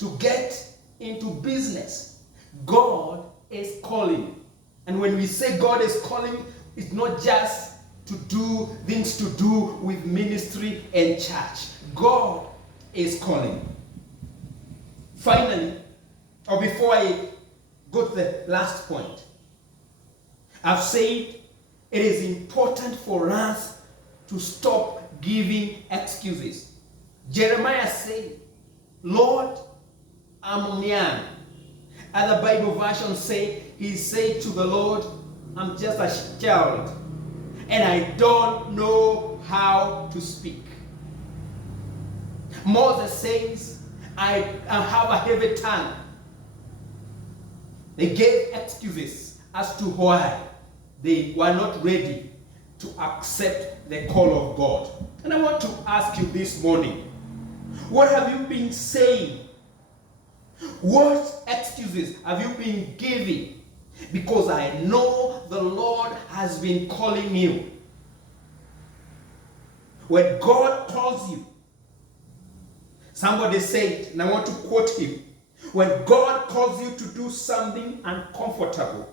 to get into business. God is calling. And when we say God is calling, it's not just to do things to do with ministry and church. God is calling. Finally, or before I go to the last point, I've said it is important for us to stop giving excuses. Jeremiah said, Lord, I'm young. Other Bible versions say, he said to the Lord, I'm just a child, and I don't know how to speak. Moses says, I have a heavy tongue. They gave excuses as to why they were not ready to accept the call of God. And I want to ask you this morning, what have you been saying? What excuses have you been giving? Because I know the Lord has been calling you. When God calls you, somebody said, and I want to quote him, when God calls you to do something uncomfortable,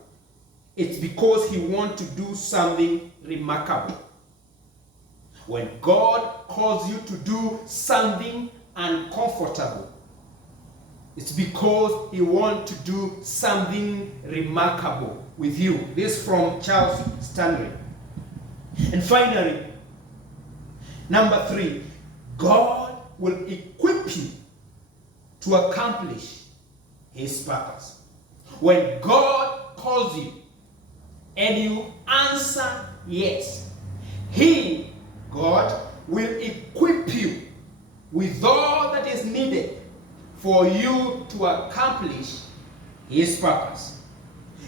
it's because he wants to do something remarkable. When God calls you to do something uncomfortable, it's because he wants to do something remarkable with you. This from Charles Stanley. And finally, number 3, God will equip you to accomplish his purpose. When God calls you and you answer yes, he, God, will equip you with all that is needed for you to accomplish his purpose.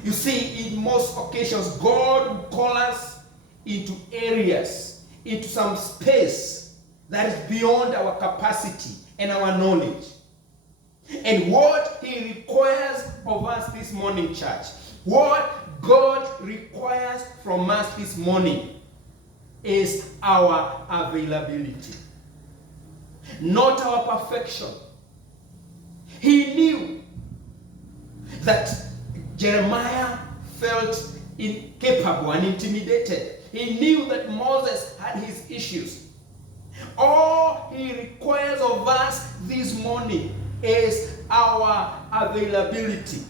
You see, in most occasions, God will call us into areas, into some space that is beyond our capacity and our knowledge. And what he requires of us this morning, church, what God requires from us this morning is our availability, not our perfection. He knew that Jeremiah felt incapable and intimidated. He knew that Moses had his issues. All he requires of us this morning is our availability.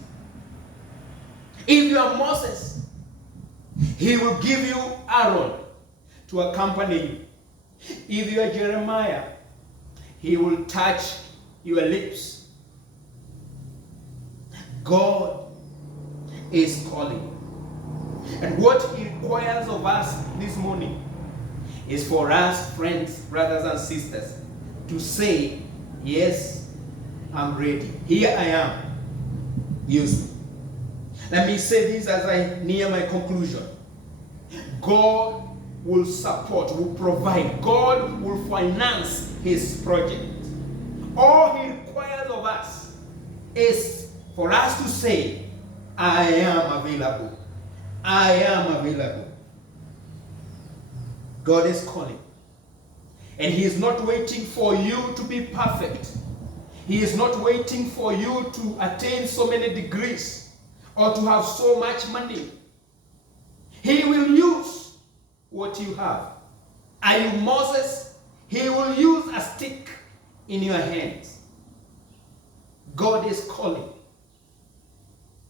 If you are Moses, he will give you Aaron to accompany you. If you are Jeremiah, he will touch your lips. God is calling. And what he requires of us this morning is for us, friends, brothers and sisters, to say, yes, I'm ready. Here I am. Use me. Let me say this as I near my conclusion. God will support, will provide. God will finance his project. All he requires of us is for us to say, I am available. I am available. God is calling. And he is not waiting for you to be perfect. He is not waiting for you to attain so many degrees or to have so much money. He will use what you have. Are you Moses? He will use a stick in your hands. God is calling.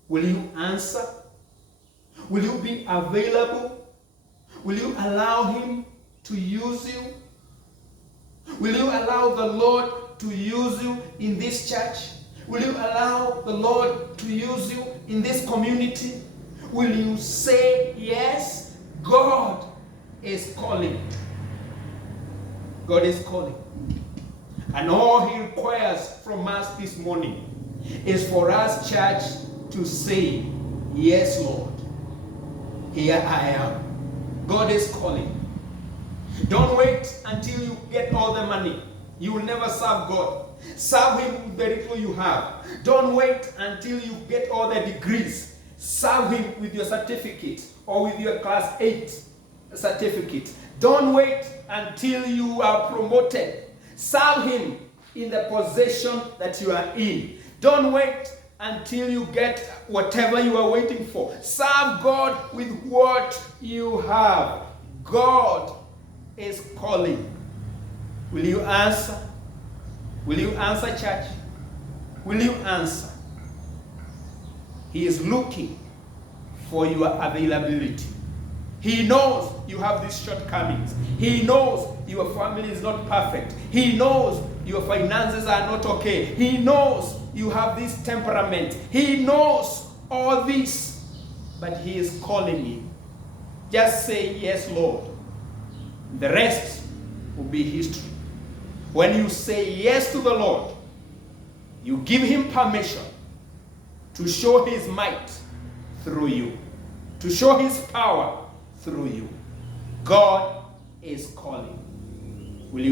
Will you answer? Will you be available? Will you allow him to use you? Will you allow the Lord to use you in this church? Will you allow the Lord to use you in this community? Will you say yes? God is calling. God is calling. And all he requires from us this morning is for us, church, to say, yes, Lord, here I am. God is calling. Don't wait until you get all the money. You will never serve God. Serve him with the little you have. Don't wait until you get all the degrees. Serve him with your certificate or with your class 8 certificate. Don't wait until you are promoted. Serve him in the possession that you are in. Don't wait until you get whatever you are waiting for. Serve God with what you have. God is calling. Will you answer? Will you answer, church? Will you answer? He is looking for your availability. He knows you have these shortcomings. He knows your family is not perfect. He knows your finances are not okay. He knows you have this temperament. He knows all this. But he is calling you. Just say, yes, Lord. The rest will be history. When you say yes to the Lord, you give him permission to show his might through you, to show his power through you. God is calling.